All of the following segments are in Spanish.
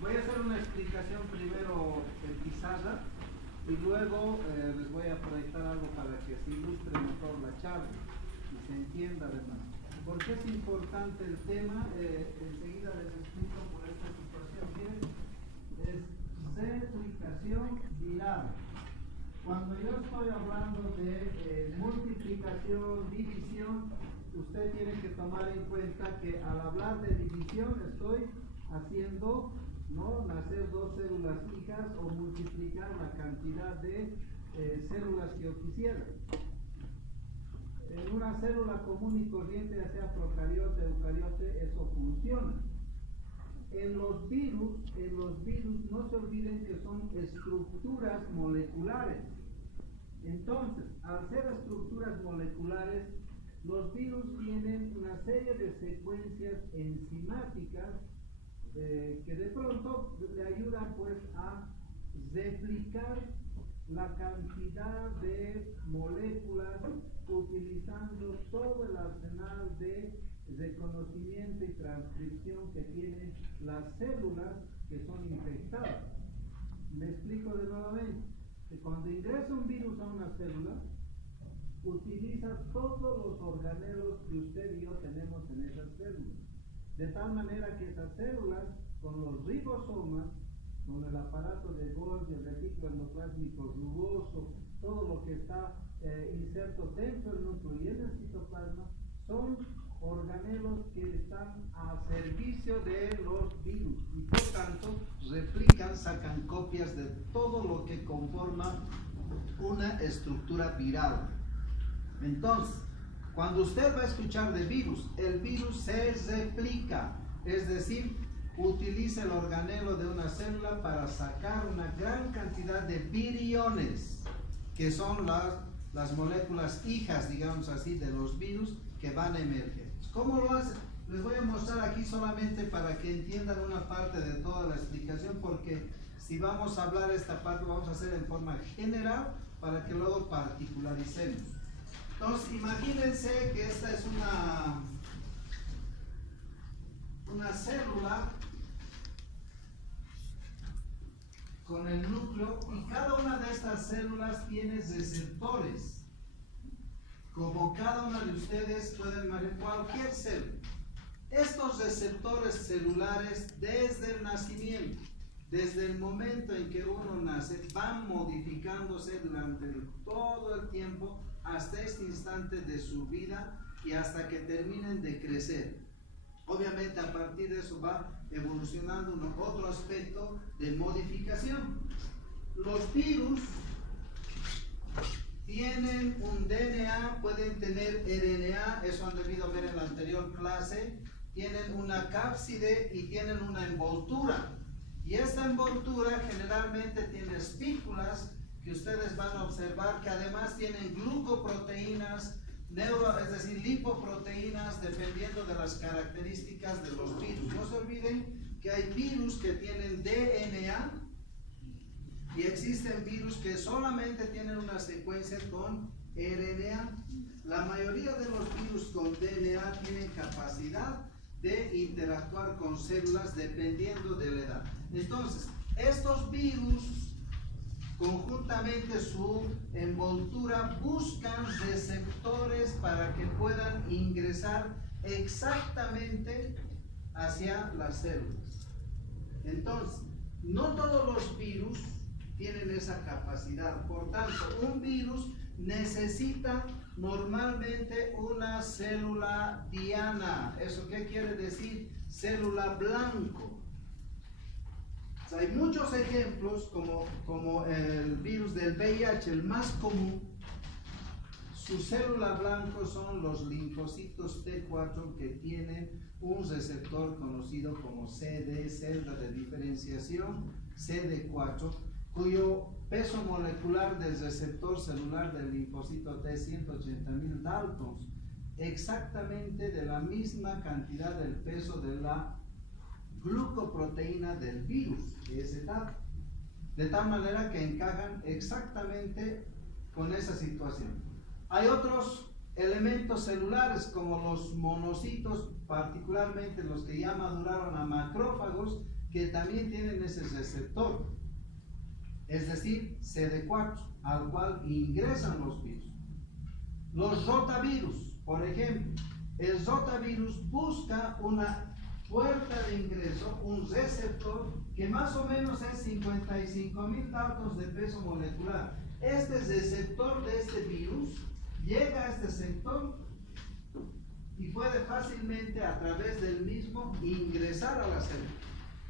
Voy a hacer una explicación primero en pizarra y luego les voy a proyectar algo para que se ilustre mejor la charla y se entienda además. ¿Por qué es importante el tema? Enseguida les explico por esta situación. Miren, es multiplicación viral. Cuando yo estoy hablando de multiplicación, división, usted tiene que tomar en cuenta que al hablar de división estoy haciendo nacer dos células hijas o multiplicar la cantidad de células que yo quisiera. En una célula común y corriente, ya sea procariote o eucariote, eso funciona. En los virus no se olviden que son estructuras moleculares. Entonces, al ser estructuras moleculares, los virus tienen una serie de secuencias enzimáticas que de pronto le ayudan pues a replicar la cantidad de moléculas utilizando todo el arsenal de reconocimiento y transcripción que tienen las células que son infectadas. Me explico de nuevamente, que cuando ingresa un virus a una célula, utiliza todos los organelos que usted y yo tenemos en esas células, de tal manera que esas células, con los ribosomas, con el aparato de Golgi, el retículo endoplásmico rugoso, todo lo que está inserto dentro del núcleo y en el citoplasma, son organelos que están a servicio de los virus y por tanto replican, sacan copias de todo lo que conforma una estructura viral. Entonces, cuando usted va a escuchar de virus, el virus se replica, es decir, utiliza el organelo de una célula para sacar una gran cantidad de viriones, que son las moléculas hijas, digamos así, de los virus que van a emerger. ¿Cómo lo hace? Les voy a mostrar aquí solamente para que entiendan una parte de toda la explicación, porque si vamos a hablar esta parte, lo vamos a hacer en forma general para que luego particularicemos. Entonces, imagínense que esta es una célula con el núcleo y cada una de estas células tiene receptores. Como cada una de ustedes pueden imaginar cualquier célula. Estos receptores celulares desde el nacimiento, desde el momento en que uno nace, van modificándose durante todo el tiempo hasta este instante de su vida y hasta que terminen de crecer. Obviamente a partir de eso va evolucionando otro aspecto de modificación. Los virus tienen un DNA, pueden tener RNA, eso han debido ver en la anterior clase, tienen una cápside y tienen una envoltura. Y esta envoltura generalmente tiene espículas que ustedes van a observar que además tienen glucoproteínas, es decir, lipoproteínas, dependiendo de las características de los virus. No se olviden que hay virus que tienen DNA y existen virus que solamente tienen una secuencia con RNA. La mayoría de los virus con DNA tienen capacidad de interactuar con células dependiendo de la edad. Entonces, estos virus, conjuntamente su envoltura, buscan receptores para que puedan ingresar exactamente hacia las células. Entonces, no todos los virus tienen esa capacidad. Por tanto, un virus necesita normalmente una célula diana. ¿Eso qué quiere decir? Célula blanco. Hay muchos ejemplos como el virus del VIH, el más común. Su célula blanco son los linfocitos T4 que tienen un receptor conocido como CD, celda de diferenciación, CD4, cuyo peso molecular del receptor celular del linfocito T es 180.000 daltons, exactamente de la misma cantidad del peso de la glucoproteína del virus de esa etapa, de tal manera que encajan exactamente con esa situación. Hay otros elementos celulares como los monocitos, particularmente los que ya maduraron a macrófagos, que también tienen ese receptor, es decir, CD4, al cual ingresan los virus. Los rotavirus, por ejemplo, el rotavirus busca una puerta de ingreso, un receptor que más o menos es 55.000 Daltons de peso molecular. Este receptor de este virus llega a este sector y puede fácilmente a través del mismo ingresar a la célula.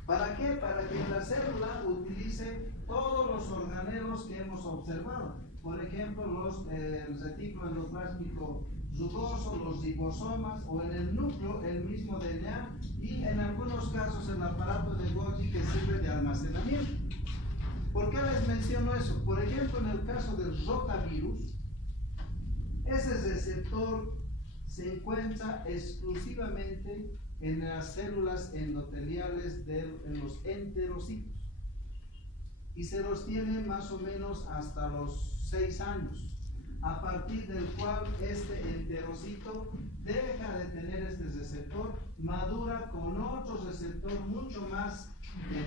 ¿Para qué? Para que la célula utilice todos los organelos que hemos observado. Por ejemplo, el retículo endoplásmico rugoso, los ribosomas o en el núcleo el mismo DNA y en algunos casos el aparato de Golgi que sirve de almacenamiento. ¿Por qué les menciono eso? Por ejemplo, en el caso del rotavirus, ese receptor se encuentra exclusivamente en las células endoteliales en los enterocitos y se los tiene más o menos hasta los 6 años, a partir del cual este enterocito deja de tener este receptor, madura con otro receptor mucho más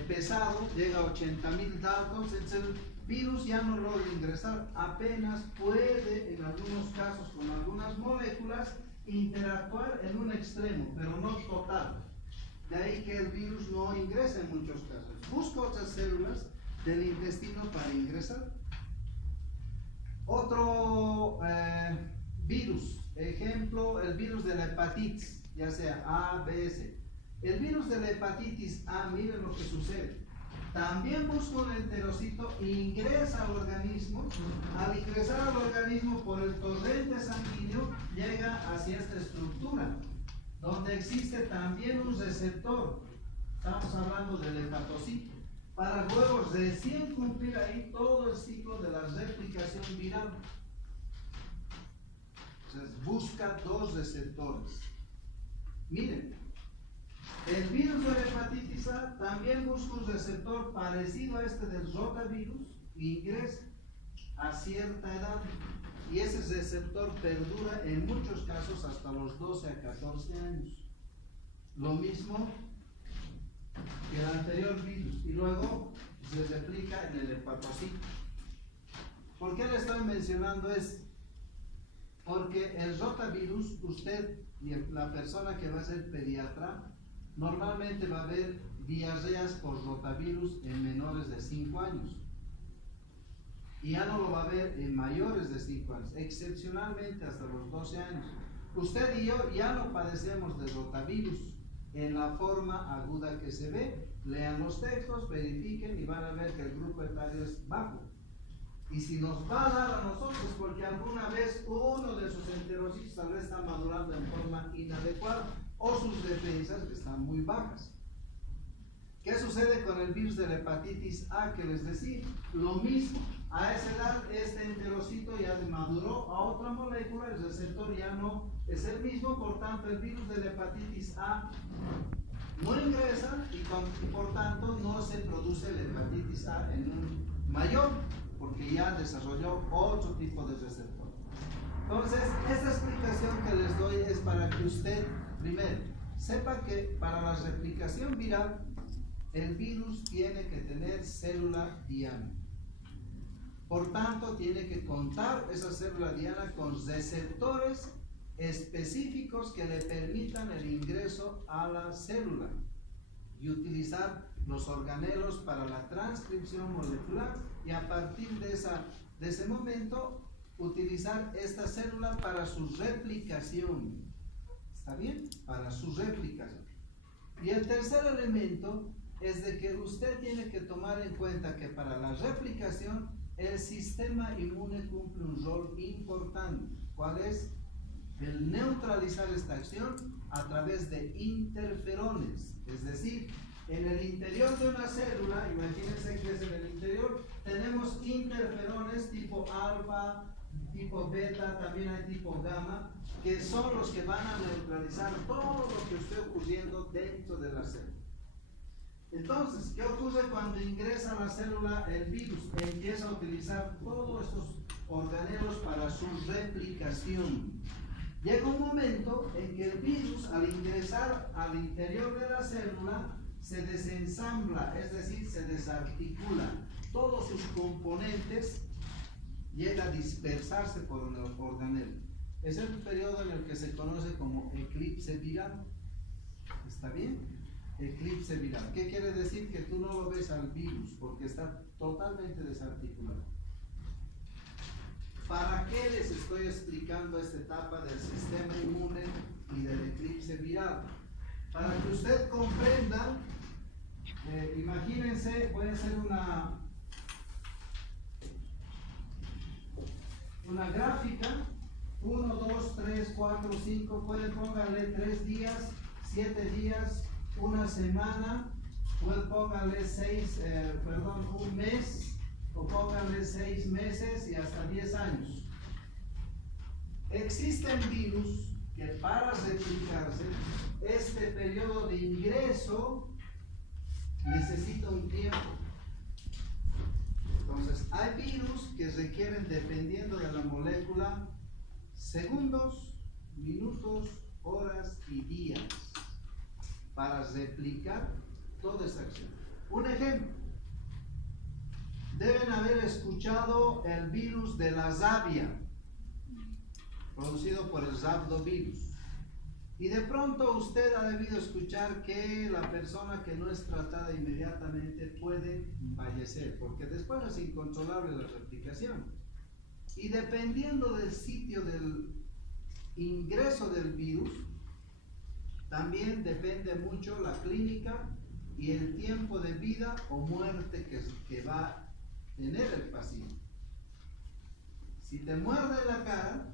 pesado, llega a 80.000 Daltons, el virus ya no logra ingresar, apenas puede en algunos casos con algunas moléculas interactuar en un extremo, pero no total. De ahí que el virus no ingresa en muchos casos. Busca otras células del intestino para ingresar. Otro virus, ejemplo, el virus de la hepatitis, ya sea A, B, C. El virus de la hepatitis A, miren lo que sucede. También busca un enterocito e ingresa al organismo. Al ingresar al organismo por el torrente sanguíneo, llega hacia esta estructura, donde existe también un receptor. Estamos hablando del hepatocito. Para luego recién cumplir ahí todo el ciclo de la replicación viral. Entonces busca dos receptores. Miren, el virus de la hepatitis A también busca un receptor parecido a este del rotavirus e ingresa a cierta edad. Y ese receptor perdura en muchos casos hasta los 12 a 14 años. Lo mismo que el anterior virus. Y luego se replica en el hepatocito. ¿Por qué le estoy mencionando esto? Porque el rotavirus, usted y la persona que va a ser pediatra, normalmente va a haber diarreas por rotavirus en menores de 5 años. Y ya no lo va a ver en mayores de 5 años, excepcionalmente hasta los 12 años. Usted y yo ya no padecemos de rotavirus en la forma aguda que se ve. Lean los textos, verifiquen y van a ver que el grupo etario es bajo. Y si nos va a dar a nosotros, porque alguna vez uno de sus enterocitos tal vez está madurando en forma inadecuada, o sus defensas están muy bajas. ¿Qué sucede con el virus de la hepatitis A que les decía? Lo mismo, a esa edad este enterocito ya maduró a otra molécula, el receptor ya no es el mismo, por tanto el virus de la hepatitis A no ingresa y por tanto no se produce la hepatitis A en un mayor, porque ya desarrolló otro tipo de receptor. Entonces, esta explicación que les doy es para que usted primero sepa que para la replicación viral el virus tiene que tener célula diana. Por tanto, tiene que contar esa célula diana con receptores específicos que le permitan el ingreso a la célula y utilizar los organelos para la transcripción molecular y a partir de ese momento utilizar esta célula para su replicación. ¿Está bien? Para su replicación. Y el tercer elemento es de que usted tiene que tomar en cuenta que para la replicación el sistema inmune cumple un rol importante. ¿Cuál es? El neutralizar esta acción a través de interferones. Es decir, en el interior de una célula, imagínense que es en el interior, tenemos interferones tipo alfa, tipo beta, también hay tipo gamma, que son los que van a neutralizar todo lo que esté ocurriendo dentro de la célula. Entonces, ¿qué ocurre cuando ingresa a la célula el virus? Empieza a utilizar todos estos organelos para su replicación. Llega un momento en que el virus, al ingresar al interior de la célula, se desensambla, es decir, se desarticula. Todos sus componentes llega a dispersarse por un organelo. Es el periodo en el que se conoce como eclipse viral. ¿Está bien? Eclipse viral. ¿Qué quiere decir? Que tú no lo ves al virus porque está totalmente desarticulado. ¿Para qué les estoy explicando esta etapa del sistema inmune y del eclipse viral? Para que usted comprenda, imagínense, voy a hacer una gráfica, 1, 2, 3, 4, 5, pueden pónganle 3 días, 7 días, una semana, pueden pónganle un mes, o pónganle 6 meses y hasta 10 años. Existen virus que para replicarse, este periodo de ingreso necesita un tiempo. Entonces, hay virus que requieren, dependiendo de la molécula, segundos, minutos, horas y días para replicar toda esa acción. Un ejemplo, deben haber escuchado el virus de la rabia, producido por el rhabdovirus. Y de pronto usted ha debido escuchar que la persona que no es tratada inmediatamente puede fallecer, porque después es incontrolable la replicación. Y dependiendo del sitio del ingreso del virus, también depende mucho la clínica y el tiempo de vida o muerte que va a tener el paciente. Si te muerde la cara,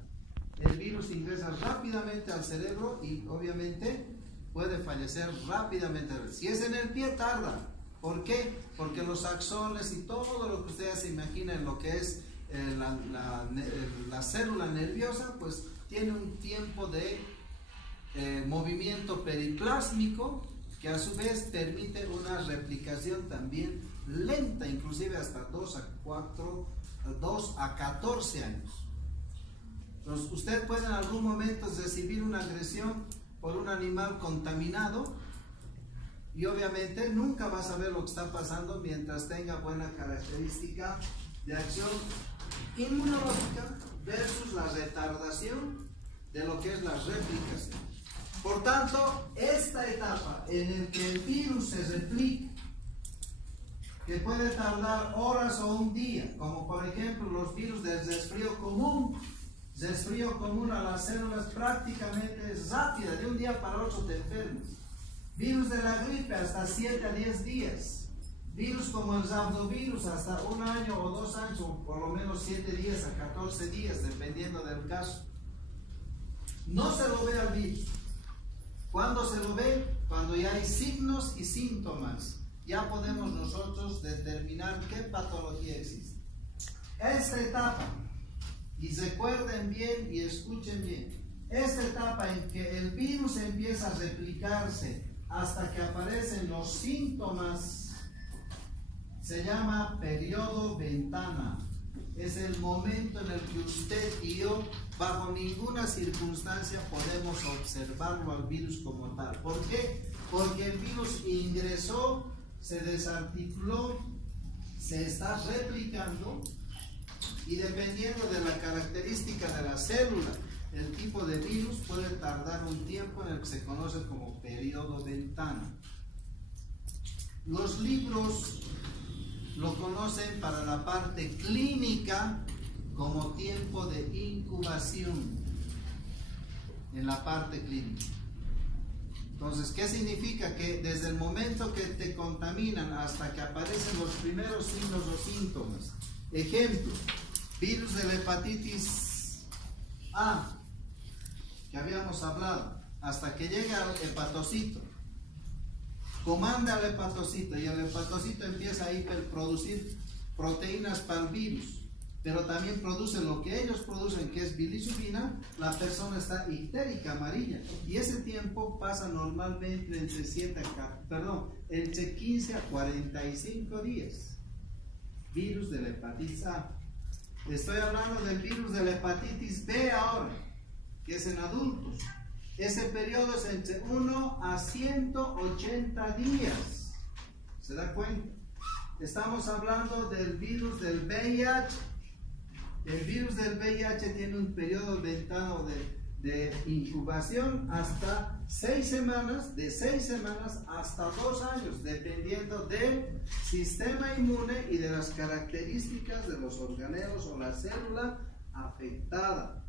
el virus ingresa rápidamente al cerebro y obviamente puede fallecer rápidamente. Si es en el pie, tarda. ¿Por qué? Porque los axones y todo lo que ustedes se imaginen en lo que es la célula nerviosa, pues tiene un tiempo de movimiento periplásmico que a su vez permite una replicación también lenta, inclusive hasta 2 a 14 años. Entonces, usted puede en algún momento recibir una agresión por un animal contaminado y obviamente nunca va a saber lo que está pasando mientras tenga buena característica de acción inmunológica versus la retardación de lo que es la replicación. Por tanto, esta etapa en la que el virus se replica, que puede tardar horas o un día, como por ejemplo los virus del resfrío común a las células prácticamente es rápida, de un día para otro te enfermas. Virus de la gripe hasta 7 a 10 días. Virus como el rhabdovirus hasta 1 año o 2 años, o por lo menos 7 días a 14 días, dependiendo del caso. No se lo ve al virus. ¿Cuándo se lo ve? Cuando ya hay signos y síntomas. Ya podemos nosotros determinar qué patología existe. Esta etapa, y recuerden bien y escuchen bien, esta etapa en que el virus empieza a replicarse hasta que aparecen los síntomas, se llama periodo ventana. Es el momento en el que usted y yo, bajo ninguna circunstancia, podemos observarlo al virus como tal. ¿Por qué? Porque el virus ingresó, se desarticuló, se está replicando y dependiendo de la característica de la célula, el tipo de virus puede tardar un tiempo en el que se conoce como periodo ventana. Los libros lo conocen para la parte clínica como tiempo de incubación en la parte clínica. Entonces, ¿qué significa? Que desde el momento que te contaminan hasta que aparecen los primeros signos o síntomas. Ejemplo, virus de la hepatitis A, que habíamos hablado, hasta que llega al hepatocito. Comanda al hepatocito y el hepatocito empieza a producir proteínas para el virus, pero también produce lo que ellos producen, que es bilisubina. La persona está ictérica, amarilla, y ese tiempo pasa normalmente entre 15 a 45 días. Virus de la hepatitis A. Estoy hablando del virus de la hepatitis B ahora, que es en adultos. Ese periodo es entre 1 a 180 días. ¿Se da cuenta? Estamos hablando del virus del VIH. El virus del VIH tiene un periodo ventano de incubación hasta 6 semanas, de 6 semanas hasta 2 años, dependiendo del sistema inmune y de las características de los organelos o la célula afectada.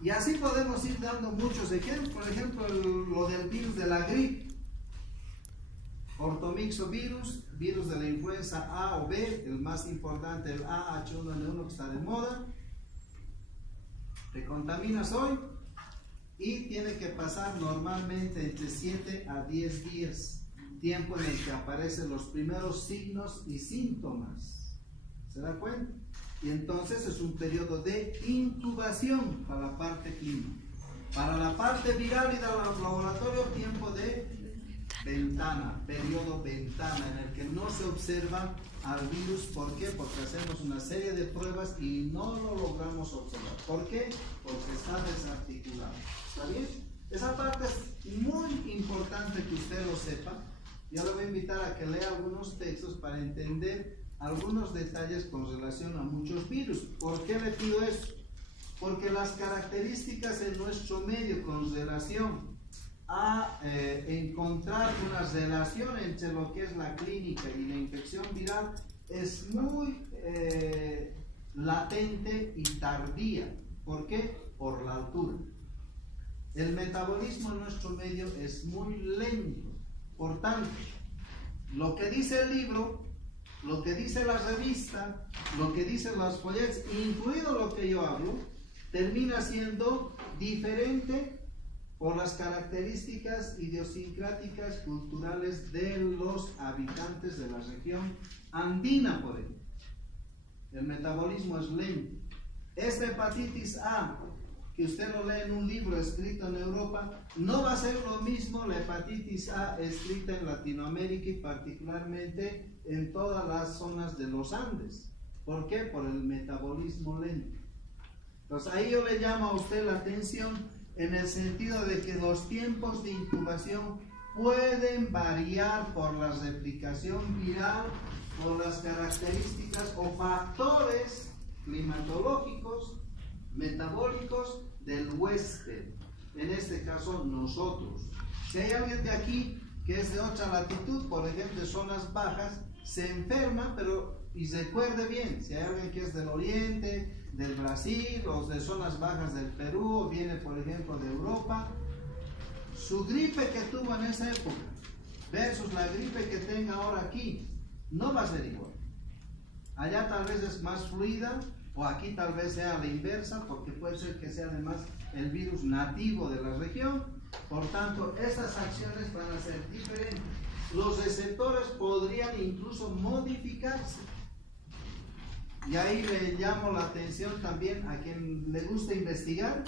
Y así podemos ir dando muchos ejemplos. Por ejemplo, lo del virus de la gripe. Ortomixovirus, virus de la influenza A o B, el más importante, el AH1N1 que está de moda. Te contaminas hoy y tiene que pasar normalmente entre 7 a 10 días, tiempo en el que aparecen los primeros signos y síntomas. ¿Se da cuenta? Y entonces es un periodo de incubación para la parte clínica. Para la parte viral y del laboratorio, tiempo de ventana, periodo ventana, en el que no se observa al virus. ¿Por qué? Porque hacemos una serie de pruebas y no lo logramos observar. ¿Por qué? Porque está desarticulado. ¿Está bien? Esa parte es muy importante que usted lo sepa. Yo le voy a invitar a que lea algunos textos para entender algunos detalles con relación a muchos virus. ¿Por qué le pido eso? Porque las características en nuestro medio con relación a encontrar una relación entre lo que es la clínica y la infección viral es muy latente y tardía. ¿Por qué? Por la altura. El metabolismo en nuestro medio es muy lento. Por tanto, lo que dice el libro, lo que dice la revista, lo que dicen las folletos, incluido lo que yo hablo, termina siendo diferente por las características idiosincráticas culturales de los habitantes de la región andina, por ejemplo. El metabolismo es lento. Esta hepatitis A, que usted lo lee en un libro escrito en Europa, no va a ser lo mismo la hepatitis A escrita en Latinoamérica y particularmente en todas las zonas de los Andes. ¿Por qué? Por el metabolismo lento. Entonces ahí yo le llamo a usted la atención en el sentido de que los tiempos de incubación pueden variar por la replicación viral, por las características o factores climatológicos, metabólicos del huésped, en este caso nosotros. Si hay alguien de aquí que es de otra latitud, por ejemplo de zonas bajas, se enferma, y recuerde bien, si hay alguien que es del oriente, del Brasil, o de zonas bajas del Perú, o viene por ejemplo de Europa, su gripe que tuvo en esa época versus la gripe que tenga ahora aquí, no va a ser igual. Allá tal vez es más fluida, o aquí tal vez sea la inversa, porque puede ser que sea además el virus nativo de la región. Por tanto, estas acciones van a ser diferentes. Los receptores podrían incluso modificarse. Y ahí le llamo la atención también a quien le gusta investigar,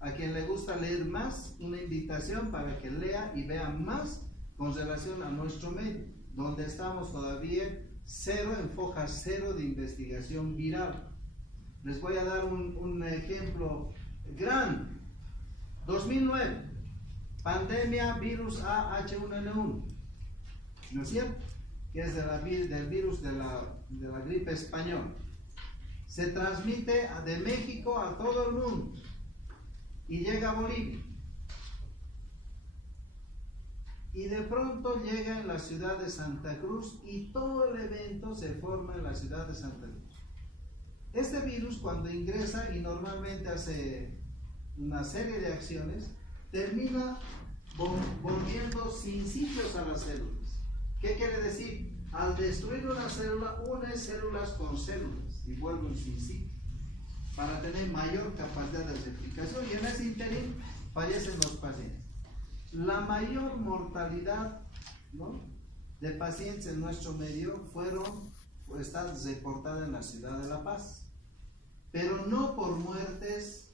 a quien le gusta leer más, una invitación para que lea y vea más con relación a nuestro medio, donde estamos todavía en foja cero de investigación viral. Les voy a dar un ejemplo grande. 2009, pandemia virus AH1N1, ¿no es cierto? Que es del virus de la gripe española. Se transmite de México a todo el mundo y llega a Bolivia. Y de pronto llega en la ciudad de Santa Cruz y todo el evento se forma en la ciudad de Santa Cruz. Este virus, cuando ingresa y normalmente hace una serie de acciones, termina volviendo sin sitios a las células. ¿Qué quiere decir? Al destruir una célula, une células con células y vuelven sin sitio para tener mayor capacidad de replicación, y en ese interín fallecen los pacientes. La mayor mortalidad, ¿no?, de pacientes en nuestro medio está reportada en la ciudad de La Paz, pero no por muertes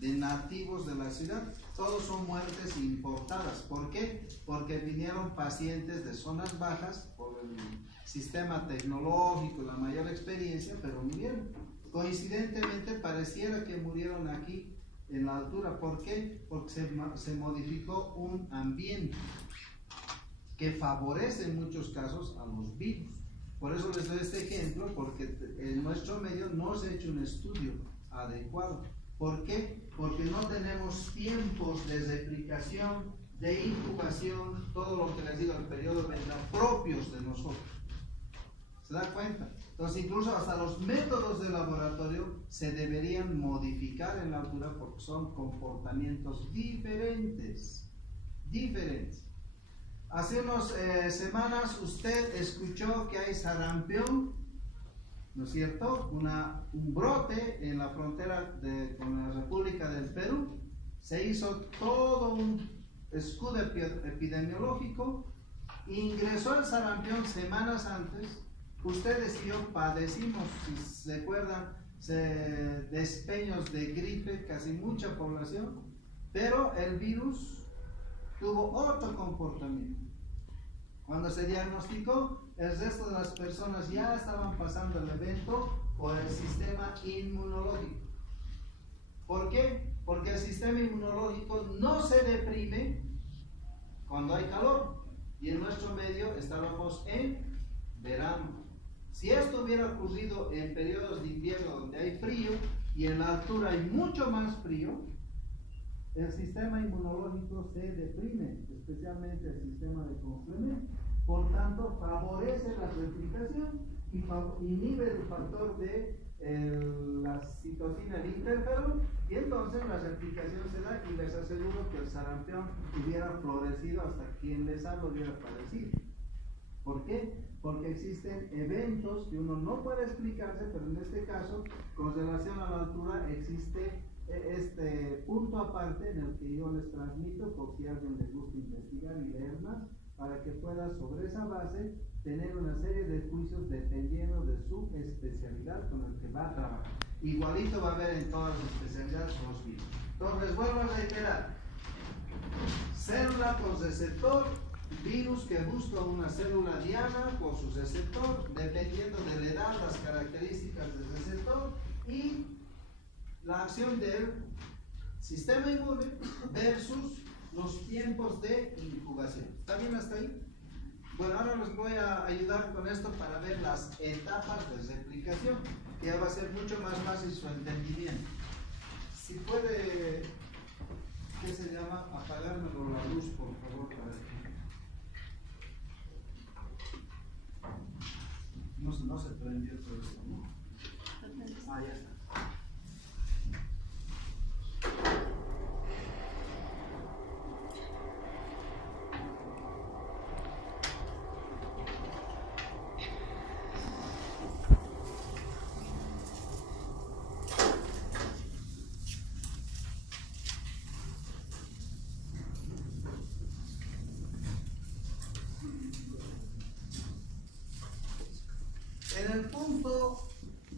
de nativos de la ciudad, todos son muertes importadas. ¿Por qué? Porque vinieron pacientes de zonas bajas por el sistema tecnológico, la mayor experiencia, pero murieron. Coincidentemente pareciera que murieron aquí en la altura. ¿Por qué? Porque se modificó un ambiente que favorece en muchos casos a los virus. Por eso les doy este ejemplo, porque en nuestro medio no se ha hecho un estudio adecuado. ¿Por qué? Porque no tenemos tiempos de replicación, de incubación, todo lo que les digo, el periodo ventral propios de nosotros. ¿Se da cuenta? Entonces, incluso hasta los métodos de laboratorio se deberían modificar en la altura porque son comportamientos diferentes. Hace unas semanas usted escuchó que hay sarampión, ¿no es cierto? Un brote en la frontera con la República del Perú. Se hizo todo un escudo epidemiológico, ingresó el sarampión semanas antes. Ustedes y yo padecimos, si se acuerdan, despeños de gripe, casi mucha población, pero el virus tuvo otro comportamiento. Cuando se diagnosticó, el resto de las personas ya estaban pasando el evento por el sistema inmunológico. ¿Por qué? Porque el sistema inmunológico no se deprime cuando hay calor. Y en nuestro medio estábamos en verano. Si esto hubiera ocurrido en periodos de invierno donde hay frío y en la altura hay mucho más frío, el sistema inmunológico se deprime, especialmente el sistema de complemento. Por tanto, favorece la replicación y inhibe el factor de la citocina, el interferón, y entonces la replicación se da, y les aseguro que el sarampión hubiera florecido hasta quien les habla hubiera padecido. ¿Por qué? Porque existen eventos que uno no puede explicarse, pero en este caso, con relación a la altura, existe este punto aparte en el que yo les transmito, por si a alguien les gusta investigar y leer más, para que pueda sobre esa base tener una serie de juicios dependiendo de su especialidad con el que va a trabajar. Igualito va a haber en todas las especialidades los virus. Entonces, vuelvo a reiterar, célula con receptor, virus que busca una célula diana con su receptor, dependiendo de la edad, las características del receptor y la acción del sistema inmune versus los tiempos de incubación. ¿Está bien hasta ahí? Bueno, ahora les voy a ayudar con esto para ver las etapas de replicación, que ya va a ser mucho más fácil su entendimiento. Si puede, ¿qué se llama? Apagármelo la luz, por favor, para que no se prendió todo esto, ¿no? Ah, ya está. En el punto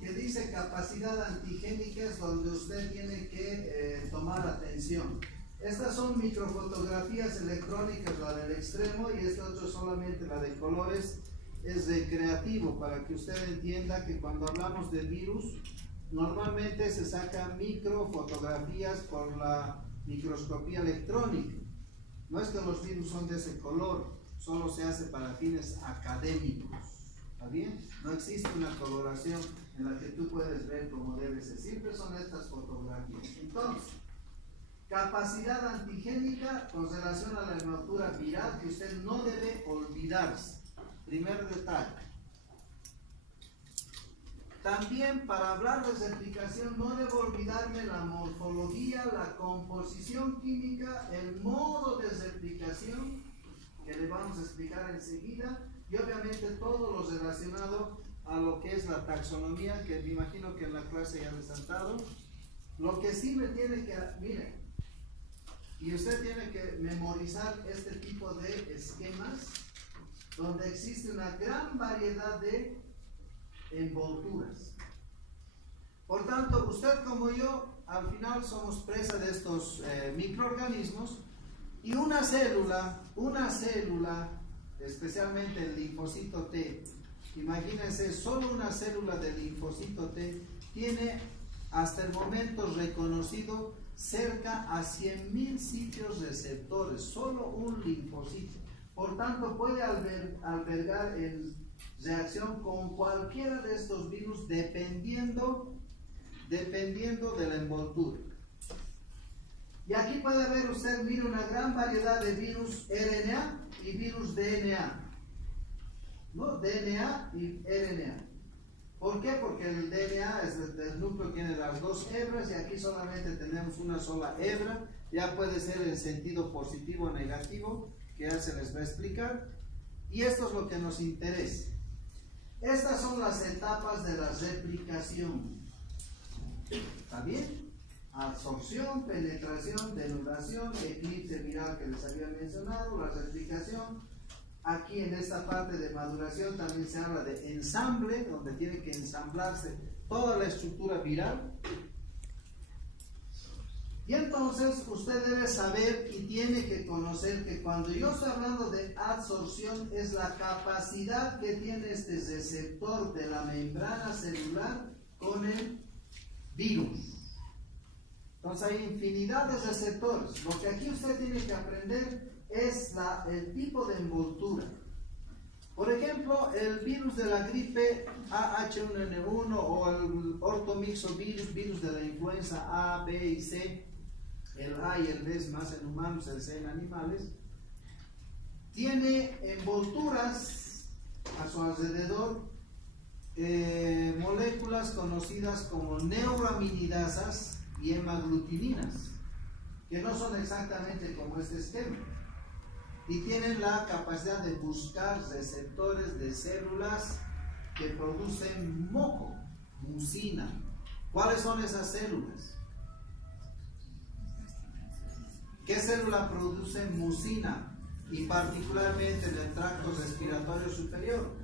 que dice capacidad antigénica es donde usted tiene que tomar atención. Estas son microfotografías electrónicas, la del extremo, y este otro solamente la de colores, es recreativo, para que usted entienda que cuando hablamos de virus, normalmente se sacan microfotografías por la microscopía electrónica. No es que los virus son de ese color, solo se hace para fines académicos. ¿Está bien? No existe una coloración en la que tú puedes ver como debe ser. Siempre son estas fotografías. Entonces, capacidad antigénica con relación a la hematura viral que usted no debe olvidarse. Primer detalle. También para hablar de replicación no debo olvidarme la morfología, la composición química, el modo de replicación que le vamos a explicar enseguida. Y obviamente todo lo relacionado a lo que es la taxonomía, que me imagino que en la clase ya les han dado. Lo que sí me tiene que, miren, y usted tiene que memorizar este tipo de esquemas, donde existe una gran variedad de envolturas. Por tanto, usted como yo, al final somos presa de estos microorganismos, y una célula, especialmente el linfocito T, imagínense, solo una célula del linfocito T tiene hasta el momento reconocido cerca a 100,000 sitios receptores, solo un linfocito. por tanto puede albergar en reacción con cualquiera de estos virus dependiendo de la envoltura. Y aquí puede ver usted, mire, una gran variedad de virus RNA y virus DNA, ¿no? DNA y RNA. ¿Por qué? Porque el DNA es el núcleo, tiene las dos hebras y aquí solamente tenemos una sola hebra. Ya puede ser en sentido positivo o negativo, que ya se les va a explicar. Y esto es lo que nos interesa. Estas son las etapas de la replicación. ¿Está bien? Absorción, penetración, denudación, eclipse viral que les había mencionado, la replicación. Aquí en esta parte de maduración también se habla de ensamble, donde tiene que ensamblarse toda la estructura viral. Y entonces usted debe saber y tiene que conocer que cuando yo estoy hablando de absorción es la capacidad que tiene este receptor de la membrana celular con el virus. Entonces hay infinidad de receptores. Lo que aquí usted tiene que aprender es el tipo de envoltura. Por ejemplo, el virus de la gripe AH1N1 o el ortomixovirus, virus de la influenza A, B y C. El A y el B es más en humanos, el C en animales. Tiene envolturas a su alrededor, moléculas conocidas como neuroaminidasas y hemaglutininas, que no son exactamente como este esquema, y tienen la capacidad de buscar receptores de células que producen moco, mucina. ¿Cuáles son esas células? ¿Qué célula produce mucina? Y particularmente en el tracto respiratorio superior.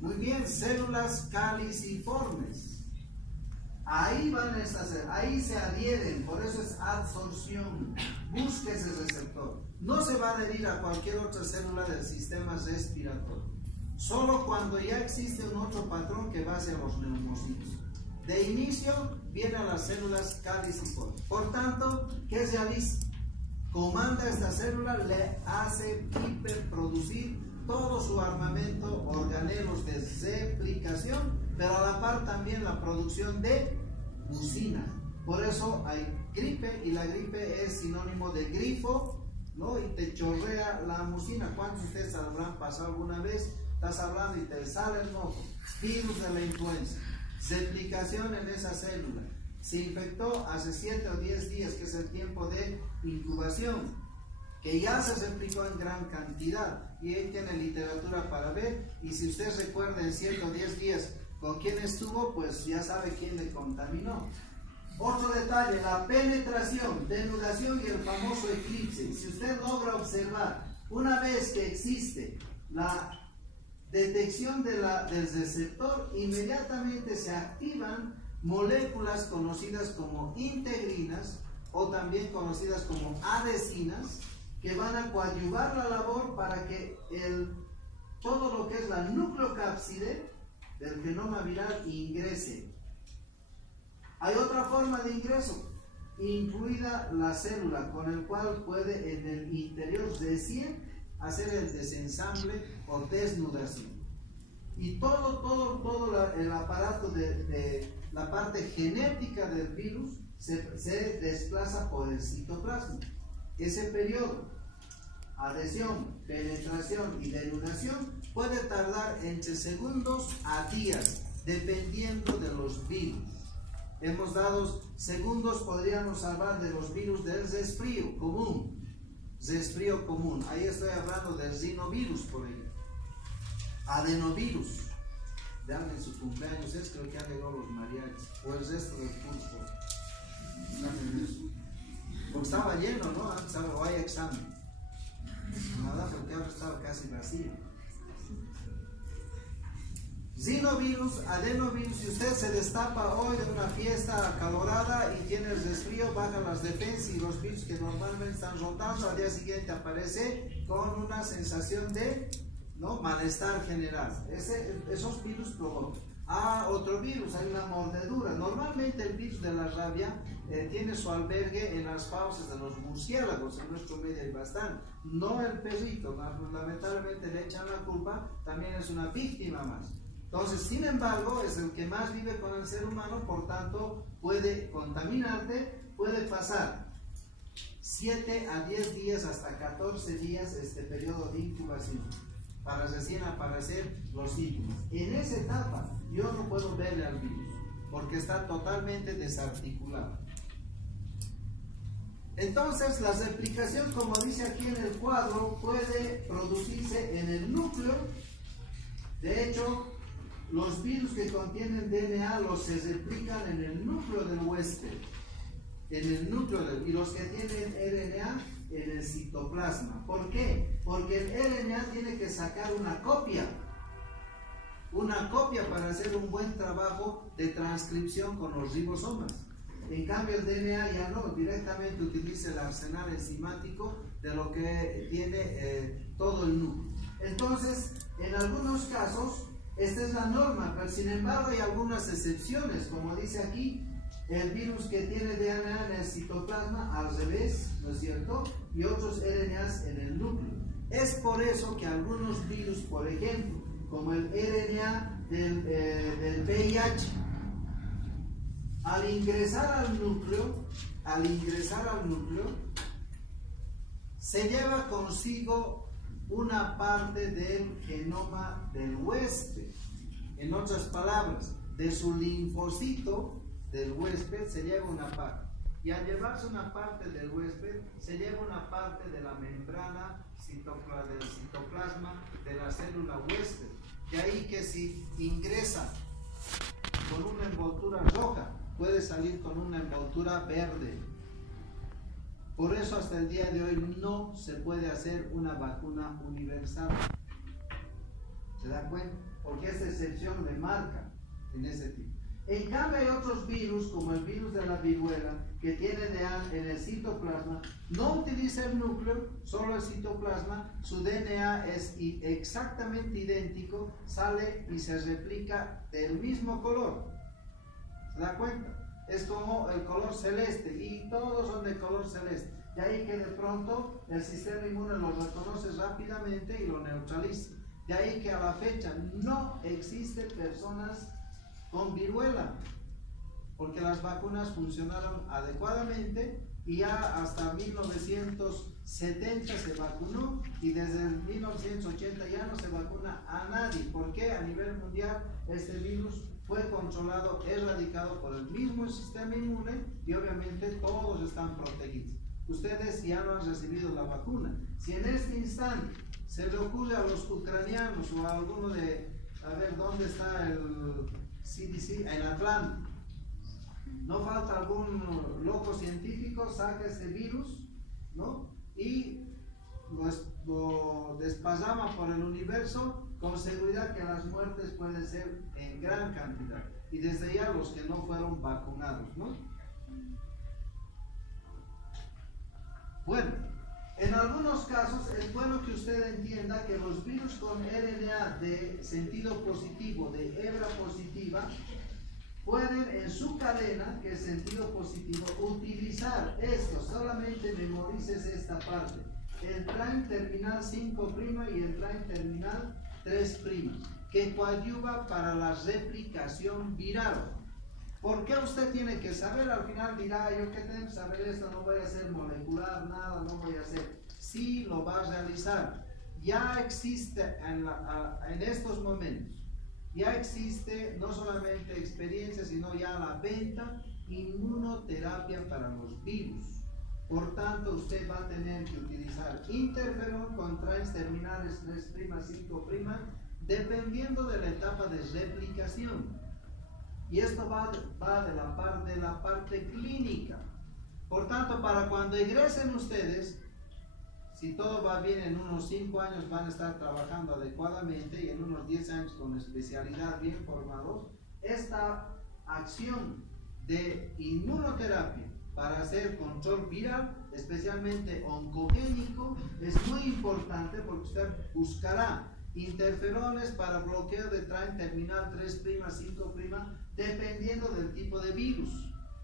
Muy bien, células caliciformes. Ahí van estas células, ahí se adhieren, por eso es absorción. Busque ese receptor. No se va a adherir a cualquier otra célula del sistema respiratorio. Solo cuando ya existe un otro patrón que va hacia los neumocitos. De inicio viene a las células caliciformes. Por tanto, ¿qué realiza? Comanda a esta célula, le hace hiperproducir todo su armamento, organelos de replicación, pero a la par también la producción de mucina. Por eso hay gripe y la gripe es sinónimo de grifo, ¿no? Y te chorrea la mucina. ¿Cuántos de ustedes habrán pasado alguna vez? Estás hablando y te sale el moco. Virus de la influenza, replicación en esa célula. Se infectó hace 7 o 10 días, que es el tiempo de incubación, que ya se replicó en gran cantidad, y ahí tiene literatura para ver, y si usted recuerda en 7 o 10 días con quién estuvo, pues ya sabe quién le contaminó. Otro detalle, la penetración, denudación y el famoso eclipse. Si usted logra observar, una vez que existe la detección del receptor, inmediatamente se activan moléculas conocidas como integrinas o también conocidas como adhesinas, que van a coadyuvar la labor para que todo lo que es la nucleocápside del genoma viral ingrese. Hay otra forma de ingreso, incluida la célula, con el cual puede en el interior recién hacer el desensamble o desnudación. Y todo el aparato de la parte genética del virus se desplaza por el citoplasma. Ese periodo, adhesión, penetración y denudación, puede tardar entre segundos a días, dependiendo de los virus. Hemos dado segundos, podríamos hablar de los virus del resfrío común. Resfrío común, ahí estoy hablando del rinovirus, por ejemplo. Adenovirus. Dame en su cumpleaños, creo que arregló los mariachis, o el resto del curso. Porque estaba lleno, ¿no? Antes o hay examen. Nada, porque ahora estaba casi vacío. Rinovirus, adenovirus, si usted se destapa hoy de una fiesta acalorada y tiene el resfrío, bajan las defensas y los virus que normalmente están rotando, al día siguiente aparece con una sensación de malestar general. Esos virus provocan. a otro virus, hay una mordedura. Normalmente el virus de la rabia tiene su albergue en las fauces de los murciélagos, en nuestro medio hay bastante, no el perrito, lamentablemente le echan la culpa, también es una víctima más. Entonces, sin embargo, es el que más vive con el ser humano, por tanto, puede contaminarte, puede pasar 7 a 10 días hasta 14 días este periodo de incubación para recién aparecer los síntomas. En esa etapa yo no puedo verle al virus porque está totalmente desarticulado. Entonces la replicación, como dice aquí en el cuadro, puede producirse en el núcleo. De hecho, los virus que contienen DNA se replican en el núcleo del huésped, y los que tienen RNA en el citoplasma. ¿Por qué? Porque el RNA tiene que sacar una copia para hacer un buen trabajo de transcripción con los ribosomas. En cambio el DNA ya no, directamente utiliza el arsenal enzimático de lo que tiene todo el núcleo. Entonces, en algunos casos, esta es la norma, pero sin embargo hay algunas excepciones, como dice aquí, el virus que tiene DNA en el citoplasma al revés, ¿no es cierto? Y otros RNAs en el núcleo. Es por eso que algunos virus, por ejemplo, como el RNA del VIH, al ingresar al núcleo, se lleva consigo una parte del genoma del huésped. En otras palabras, de su linfocito del huésped se lleva una parte. Y al llevarse una parte del huésped, se lleva una parte de la membrana del citoplasma de la célula huésped. De ahí que si ingresa con una envoltura roja, puede salir con una envoltura verde. Por eso hasta el día de hoy no se puede hacer una vacuna universal. ¿Se da cuenta? Porque esa excepción le marca en ese tipo. En cambio hay otros virus, como el virus de la viruela, que tiene DNA en el citoplasma, no utiliza el núcleo, solo el citoplasma, su DNA es exactamente idéntico, sale y se replica del mismo color. ¿Se da cuenta? Es como el color celeste, y todos son de color celeste. De ahí que de pronto el sistema inmune lo reconoce rápidamente y lo neutraliza. De ahí que a la fecha no existen personas con viruela, porque las vacunas funcionaron adecuadamente y ya hasta 1970 se vacunó y desde 1980 ya no se vacuna a nadie. ¿Por qué? A nivel mundial este virus fue controlado, erradicado por el mismo sistema inmune y obviamente todos están protegidos. Ustedes ya no han recibido la vacuna. Si en este instante se le ocurre a los ucranianos o a alguno de, a ver, ¿dónde está el CDC? En Atlanta. No falta algún loco científico, saca ese virus, ¿no? Y lo desparrama por el universo, con seguridad que las muertes pueden ser en gran cantidad. Y desde ya los que no fueron vacunados, ¿no? Bueno, en algunos casos es bueno que usted entienda que los virus con RNA de sentido positivo, de hebra positiva, pueden en su cadena, que es sentido positivo, utilizar esto. Solamente memorices esta parte. El tren terminal 5' y el tren terminal 3', que coadyuva para la replicación viral. ¿Por qué usted tiene que saber? Al final dirá, yo que tengo que saber esto, no voy a hacer molecular, nada, no voy a hacer. Sí lo va a realizar. Ya existe en estos momentos, ya existe no solamente experiencia, sino ya la venta inmunoterapia para los virus. Por tanto, usted va a tener que utilizar interferón con trans terminales 3', 5', dependiendo de la etapa de replicación. Y esto va de la parte clínica. Por tanto, para cuando egresen ustedes, si todo va bien, en unos 5 años van a estar trabajando adecuadamente y en unos 10 años con especialidad bien formados, esta acción de inmunoterapia para hacer control viral, especialmente oncogénico, es muy importante porque usted buscará interferones para bloqueo de tren terminal 3', 5', dependiendo del tipo de virus,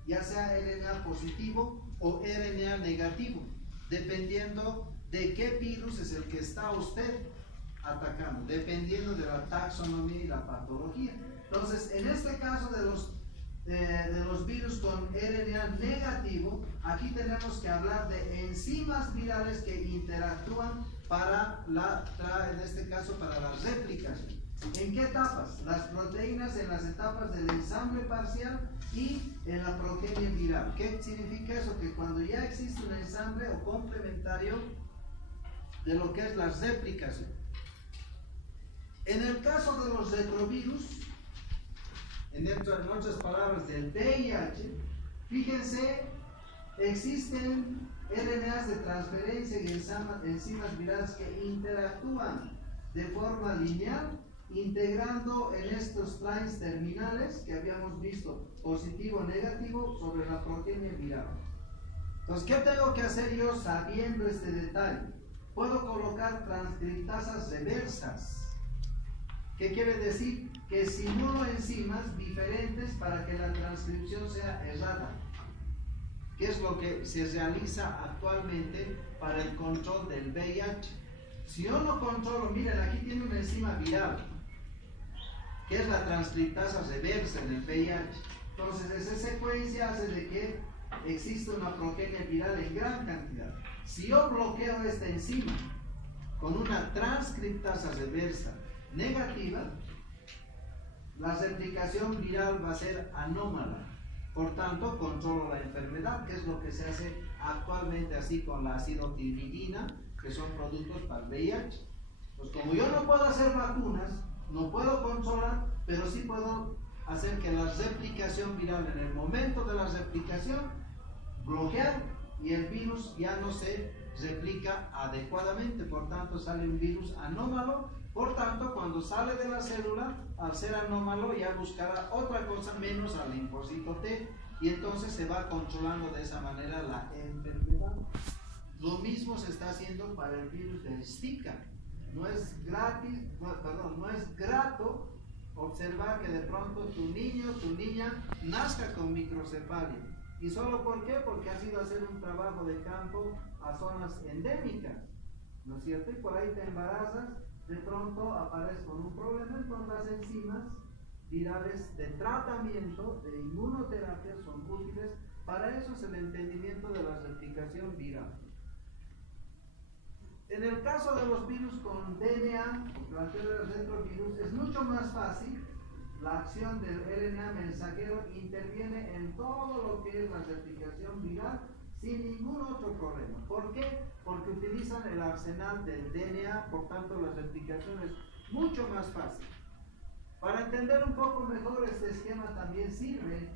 ya sea RNA positivo o RNA negativo, dependiendo de qué virus es el que está usted atacando, dependiendo de la taxonomía y la patología. Entonces, en este caso de los virus con RNA negativo, aquí tenemos que hablar de enzimas virales que interactúan en este caso para la replicación. ¿En qué etapas? Las proteínas en las etapas del ensamble parcial y en la progenie viral. ¿Qué significa eso? Que cuando ya existe un ensamble o complementario de lo que es la replicación. En el caso de los retrovirus, en otras palabras del VIH, fíjense, existen RNAs de transferencia y enzimas virales que interactúan de forma lineal, integrando en estos trains terminales que habíamos visto, positivo o negativo, sobre la progenie viral. Entonces, ¿qué tengo que hacer yo sabiendo este detalle? Puedo colocar transcriptasas reversas. ¿Qué quiere decir? Que simulo enzimas diferentes para que la transcripción sea errada. ¿Qué es lo que se realiza actualmente para el control del VIH? Si yo no controlo, miren, aquí tiene una enzima viral, que es la transcriptasa reversa del VIH. Entonces, esa secuencia hace de que exista una progenie viral en gran cantidad. Si yo bloqueo esta enzima con una transcriptasa reversa negativa, la replicación viral va a ser anómala. Por tanto, controlo la enfermedad, que es lo que se hace actualmente así con la acidotiridina, que son productos para el VIH. Pues como yo no puedo hacer vacunas, no puedo controlar, pero sí puedo hacer que la replicación viral, en el momento de la replicación, bloquear, y el virus ya no se replica adecuadamente. Por tanto, sale un virus anómalo. Por tanto, cuando sale de la célula, al ser anómalo, ya buscará otra cosa menos al linfocito T, y entonces se va controlando de esa manera la enfermedad. Lo mismo se está haciendo para el virus del Zika. No es grato observar que de pronto tu niño, tu niña nazca con microcefalia. ¿Y solo por qué? Porque has ido a hacer un trabajo de campo a zonas endémicas, ¿no es cierto? Y por ahí te embarazas, de pronto aparece con un problema. Entonces las enzimas virales de tratamiento, de inmunoterapia, son útiles. Para eso es el entendimiento de la replicación viral. En el caso de los virus con DNA, o planteles retrovirus, es mucho más fácil. La acción del RNA mensajero interviene en todo lo que es la replicación viral sin ningún otro problema. ¿Por qué? Porque utilizan el arsenal del DNA, por tanto la replicación es mucho más fácil. Para entender un poco mejor este esquema también sirve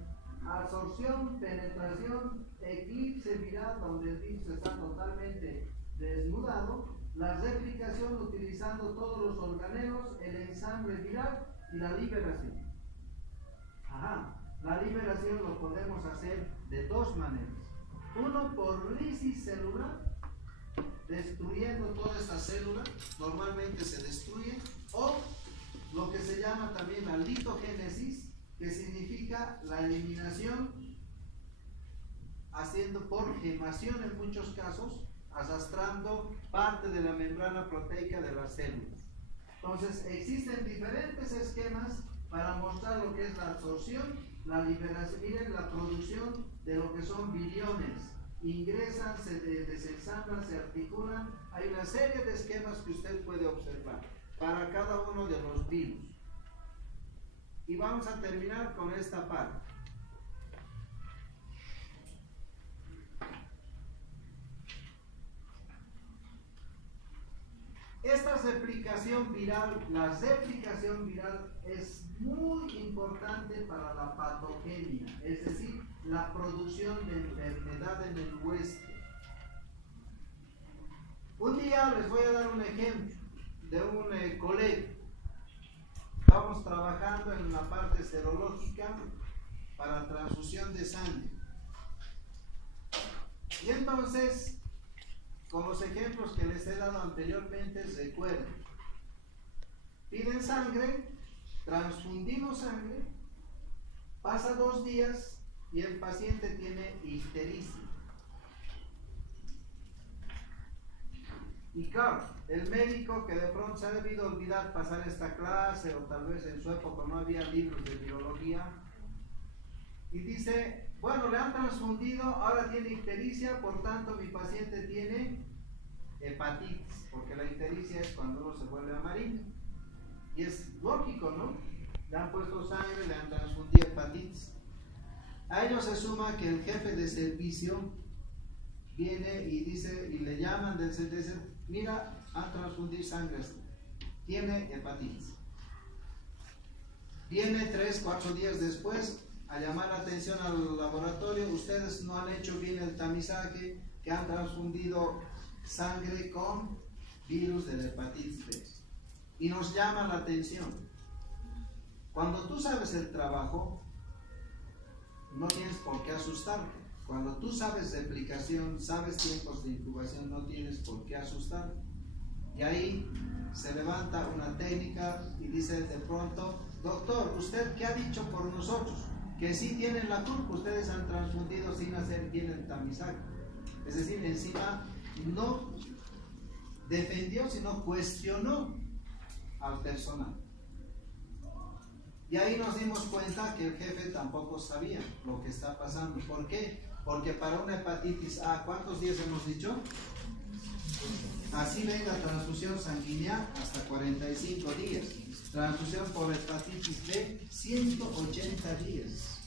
absorción, penetración, eclipse viral, donde el virus está totalmente desnudado, la replicación utilizando todos los organelos, el ensamble viral y la liberación. La liberación lo podemos hacer de dos maneras. Uno, por lisis celular, destruyendo toda esta célula, normalmente se destruye, o lo que se llama también la litogénesis, que significa la eliminación haciendo por gemación en muchos casos, arrastrando parte de la membrana proteica de las células. Entonces, existen diferentes esquemas para mostrar lo que es la absorción, la liberación. Miren la producción de lo que son viriones. Ingresan, se desensamblan, se articulan. Hay una serie de esquemas que usted puede observar para cada uno de los virus. Y vamos a terminar con esta parte. Esta replicación viral, la replicación viral es muy importante para la patogenia, es decir, la producción de enfermedad en el huésped. Un día les voy a dar un ejemplo de un colega. Estamos trabajando en la parte serológica para transfusión de sangre. Y entonces, con los ejemplos que les he dado anteriormente, recuerden, piden sangre, transfundimos sangre, pasa 2 días y el paciente tiene ictericia. Y claro, el médico que de pronto se ha debido olvidar pasar esta clase, o tal vez en su época no había libros de biología, y dice, bueno, le han transfundido, ahora tiene ictericia, por tanto mi paciente tiene hepatitis, porque la ictericia es cuando uno se vuelve amarillo. Y es lógico, ¿no? Le han puesto sangre, le han transfundido hepatitis. A ello se suma que el jefe de servicio viene y dice, y le llaman del servicio, mira, han transfundido sangre, tiene hepatitis. Viene 3, 4 días después a llamar la atención al laboratorio, ustedes no han hecho bien el tamizaje, que han transfundido sangre con virus de la hepatitis B. Y nos llama la atención. Cuando tú sabes el trabajo, no tienes por qué asustarte. Cuando tú sabes replicación, sabes tiempos de incubación, no tienes por qué asustarte. Y ahí se levanta una técnica y dice de pronto, doctor, ¿usted qué ha dicho por nosotros? Que sí tienen la culpa, ustedes han transfundido sin hacer bien el tamizaje. Es decir, encima no defendió, sino cuestionó al personal. Y ahí nos dimos cuenta que el jefe tampoco sabía lo que está pasando. ¿Por qué? Porque para una hepatitis A, ¿cuántos días hemos dicho? Así venga transfusión sanguínea hasta 45 días. Transfusión por hepatitis B, 180 días.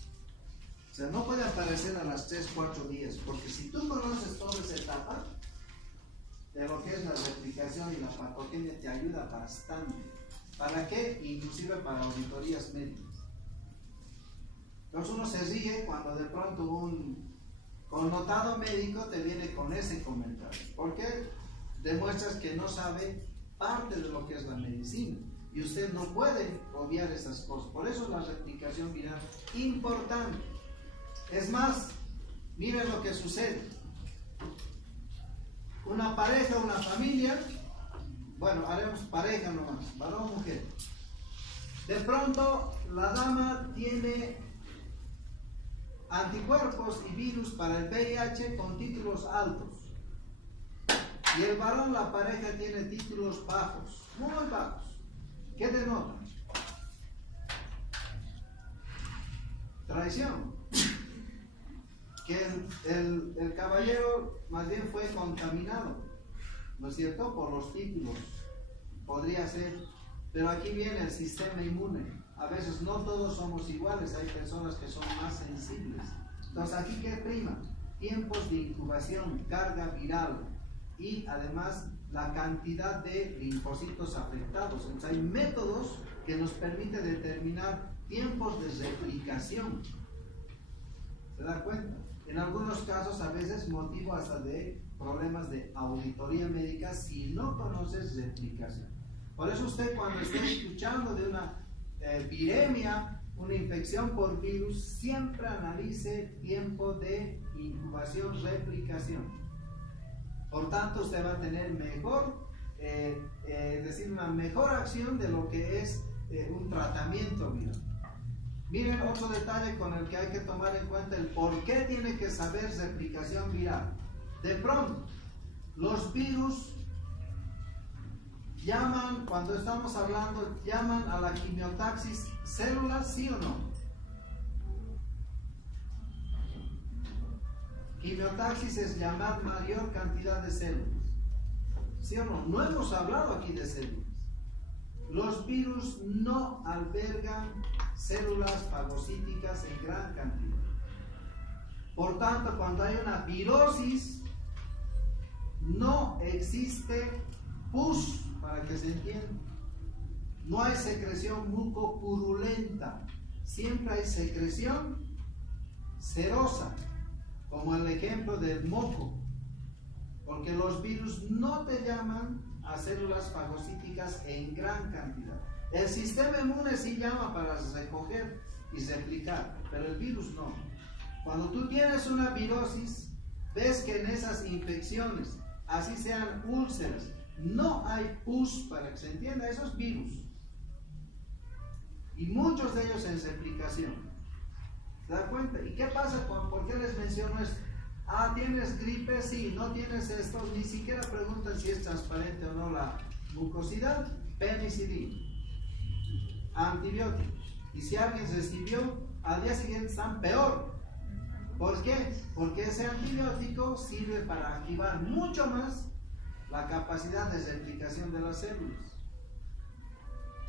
O sea, no puede aparecer a las 3, 4 días, porque si tú conoces toda esa etapa de lo que es la replicación y la patogenia, te ayuda bastante. ¿Para qué? Inclusive para auditorías médicas. Entonces uno se ríe cuando de pronto un connotado médico te viene con ese comentario. ¿Por qué? Demuestras que no sabe parte de lo que es la medicina. Y usted no puede obviar esas cosas. Por eso la replicación viral es importante. Es más, miren lo que sucede. Una pareja, una familia, bueno, haremos pareja nomás, varón o mujer. De pronto, la dama tiene anticuerpos y virus para el VIH con títulos altos. Y el varón, la pareja, tiene títulos bajos, muy bajos. ¿Qué denota? Traición. Que el caballero más bien fue contaminado, ¿no es cierto? Por los títulos, podría ser, pero aquí viene el sistema inmune. A veces no todos somos iguales, hay personas que son más sensibles. Entonces aquí ¿qué prima? Tiempos de incubación, carga viral y además la cantidad de linfocitos afectados. Entonces hay métodos que nos permiten determinar tiempos de replicación. ¿Se da cuenta? En algunos casos a veces motivo hasta de problemas de auditoría médica si no conoces replicación. Por eso usted cuando esté escuchando de una viremia, una infección por virus, siempre analice tiempo de incubación, replicación. Por tanto usted va a tener mejor, una mejor acción de lo que es un tratamiento viral. Miren otro detalle con el que hay que tomar en cuenta el por qué tiene que saber replicación viral. De pronto, los virus llaman, cuando estamos hablando, llaman a la quimiotaxis células, ¿sí o no? Quimiotaxis es llamar mayor cantidad de células, ¿sí o no? No hemos hablado aquí de células. Los virus no albergan células fagocíticas en gran cantidad. Por tanto, cuando hay una virosis, no existe pus, para que se entienda. No hay secreción mucopurulenta, siempre hay secreción serosa, como el ejemplo del moco, porque los virus no te llaman a células fagocíticas en gran cantidad. El sistema inmune sí llama para recoger y replicar, pero el virus no. Cuando tú tienes una virosis, ves que en esas infecciones, así sean úlceras, no hay pus, para que se entienda, esos virus. y muchos de ellos en replicación. ¿Se da cuenta? ¿Y qué pasa? ¿Por qué les menciono esto? Ah, ¿tienes gripe? Sí. ¿No tienes esto? Ni siquiera preguntan si es transparente o no la mucosidad. Penicilina, antibióticos. Y si alguien recibió, al día siguiente están peor. ¿Por qué? Porque ese antibiótico sirve para activar mucho más la capacidad de replicación de las células.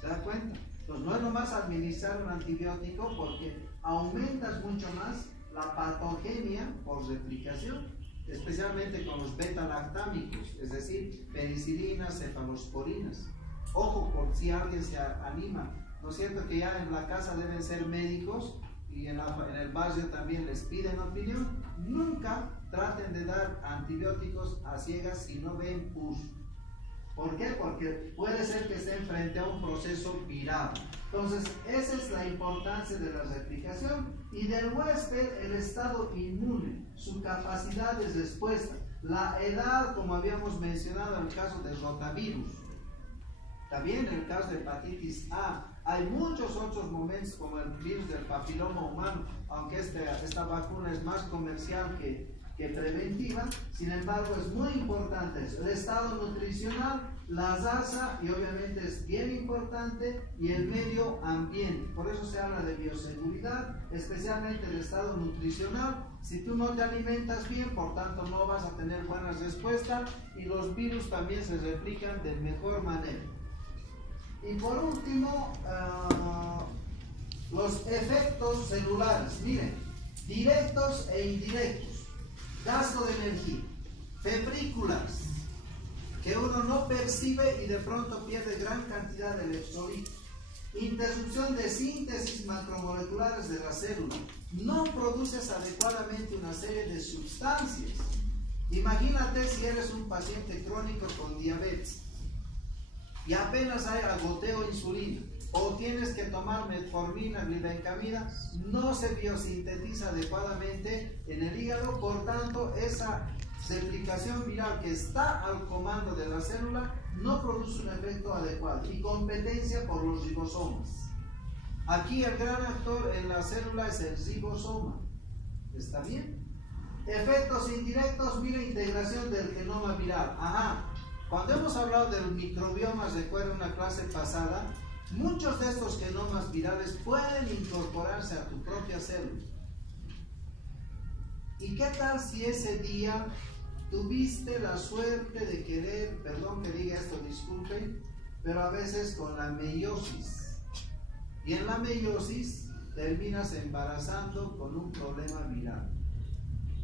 ¿Se da cuenta? Entonces no es nomás administrar un antibiótico, porque aumentas mucho más la patogenia por replicación, especialmente con los beta-lactámicos, es decir, penicilinas, cefalosporinas. Ojo, por si alguien se anima, ¿no es cierto que ya en la casa deben ser médicos y en el barrio también les piden opinión? Nunca traten de dar antibióticos a ciegas si no ven pus. ¿Por qué? Porque puede ser que estén frente a un proceso viral. Entonces, esa es la importancia de la replicación. Y del huésped, el estado inmune, su capacidad de respuesta, la edad, como habíamos mencionado en el caso del rotavirus. También en el caso de hepatitis A, hay muchos otros momentos como el virus del papiloma humano, aunque esta vacuna es más comercial que preventiva. Sin embargo, es muy importante eso, el estado nutricional, la raza, y obviamente es bien importante, y el medio ambiente. Por eso se habla de bioseguridad, especialmente el estado nutricional. Si tú no te alimentas bien, por tanto no vas a tener buenas respuestas, y los virus también se replican de mejor manera. Y por último, los efectos celulares, miren, directos e indirectos. Gasto de energía, febrículas, que uno no percibe y de pronto pierde gran cantidad de electrolitos. Interrupción de síntesis macromoleculares de la célula. No produces adecuadamente una serie de sustancias. Imagínate si eres un paciente crónico con diabetes y apenas hay agoteo de insulina, o tienes que tomar metformina, glibenclamida, no se biosintetiza adecuadamente en el hígado, por tanto esa replicación viral que está al comando de la célula no produce un efecto adecuado, y competencia por los ribosomas. Aquí el gran actor en la célula es el ribosoma. ¿Está bien? Efectos indirectos, mira, integración del genoma viral. Ajá. Cuando hemos hablado del microbioma, recuerda una clase pasada, muchos de estos genomas virales pueden incorporarse a tu propia célula. ¿Y qué tal si ese día tuviste la suerte de querer, perdón que diga esto, disculpen, pero a veces con la meiosis? Y en la meiosis terminas embarazando con un problema viral.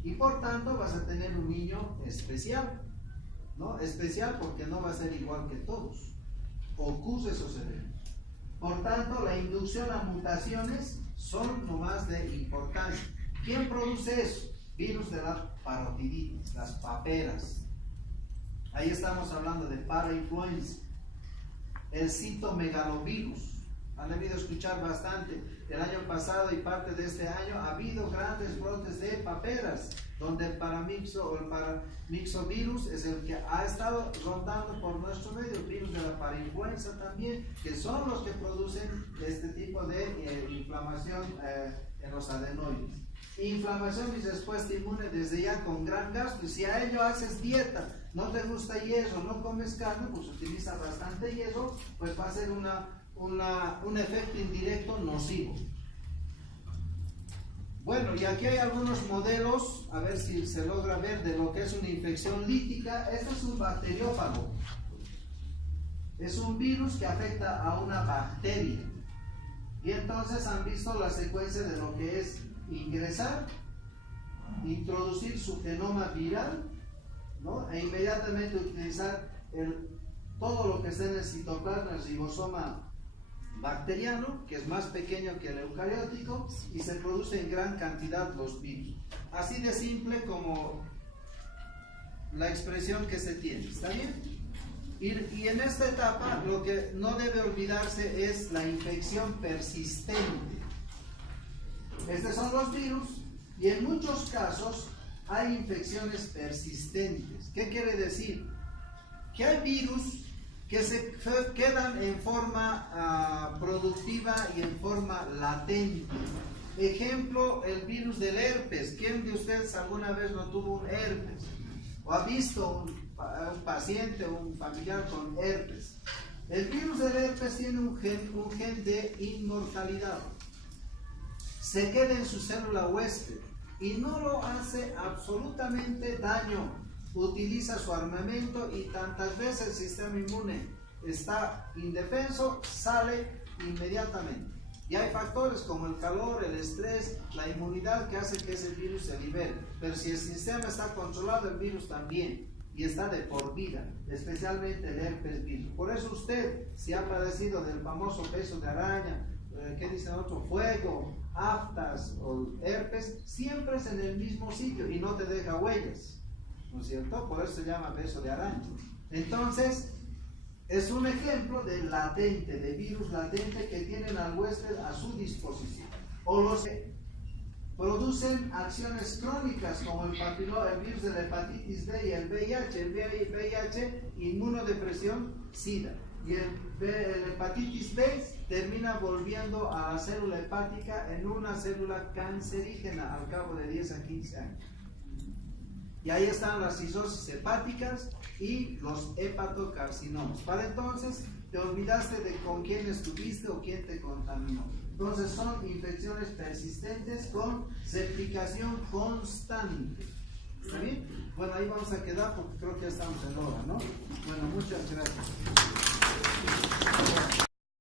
Y por tanto vas a tener un niño especial. ¿No? Especial porque no va a ser igual que todos. Ocurre esos eventos. Por tanto, la inducción a mutaciones son nomás de importancia. ¿Quién produce eso? Virus de la parotiditis, las paperas. Ahí estamos hablando de parainfluenza. El citomegalovirus. Han debido escuchar bastante. El año pasado y parte de este año ha habido grandes brotes de paperas, donde el paramixo o el paramixovirus es el que ha estado rondando por nuestro medio, el virus de la parainfluenza también, que son los que producen este tipo de inflamación en los adenoides. Inflamación y respuesta inmune desde ya con gran gasto. Y si a ello haces dieta, no te gusta hierro, no comes carne, pues utiliza bastante hierro, pues va a ser un efecto indirecto nocivo. Bueno, y aquí hay algunos modelos, a ver si se logra ver, de lo que es una infección lítica. Esto es un bacteriófago. Es un virus que afecta a una bacteria. Y entonces han visto la secuencia de lo que es ingresar, introducir su genoma viral, ¿no? E inmediatamente utilizar todo lo que está en el citoplasma, el ribosoma bacteriano, que es más pequeño que el eucariótico, y se produce en gran cantidad los virus. Así de simple como la expresión que se tiene. ¿Está bien? Y en esta etapa lo que no debe olvidarse es la infección persistente. Estos son los virus, y en muchos casos hay infecciones persistentes. ¿Qué quiere decir? Que hay virus que se quedan en forma productiva y en forma latente. Ejemplo, el virus del herpes. ¿Quién de ustedes alguna vez no tuvo un herpes? ¿O ha visto un paciente o un familiar con herpes? El virus del herpes tiene un gen de inmortalidad. Se queda en su célula huésped y no lo hace absolutamente daño. Utiliza su armamento y tantas veces el sistema inmune está indefenso, sale inmediatamente. Y hay factores como el calor, el estrés, la inmunidad que hace que ese virus se libere. Pero si el sistema está controlado, el virus también. Y está de por vida, especialmente el herpes virus. Por eso usted, si ha padecido del famoso beso de araña, ¿qué dicen otro? Fuego, aftas o herpes, siempre es en el mismo sitio y no te deja huellas, ¿no es cierto? Por eso se llama beso de araña. Entonces, es un ejemplo de latente, de virus latente que tienen al huésped a su disposición. O los que producen acciones crónicas como el virus de la hepatitis B y el VIH, inmunodepresión, SIDA. Y el hepatitis B termina volviendo a la célula hepática en una célula cancerígena al cabo de 10 a 15 años. Y ahí están las cirrosis hepáticas y los hepatocarcinomas. Para entonces te olvidaste de con quién estuviste o quién te contaminó. Entonces son infecciones persistentes con replicación constante. ¿Está bien? Bueno, ahí vamos a quedar porque creo que ya estamos en hora, ¿no? Bueno, muchas gracias.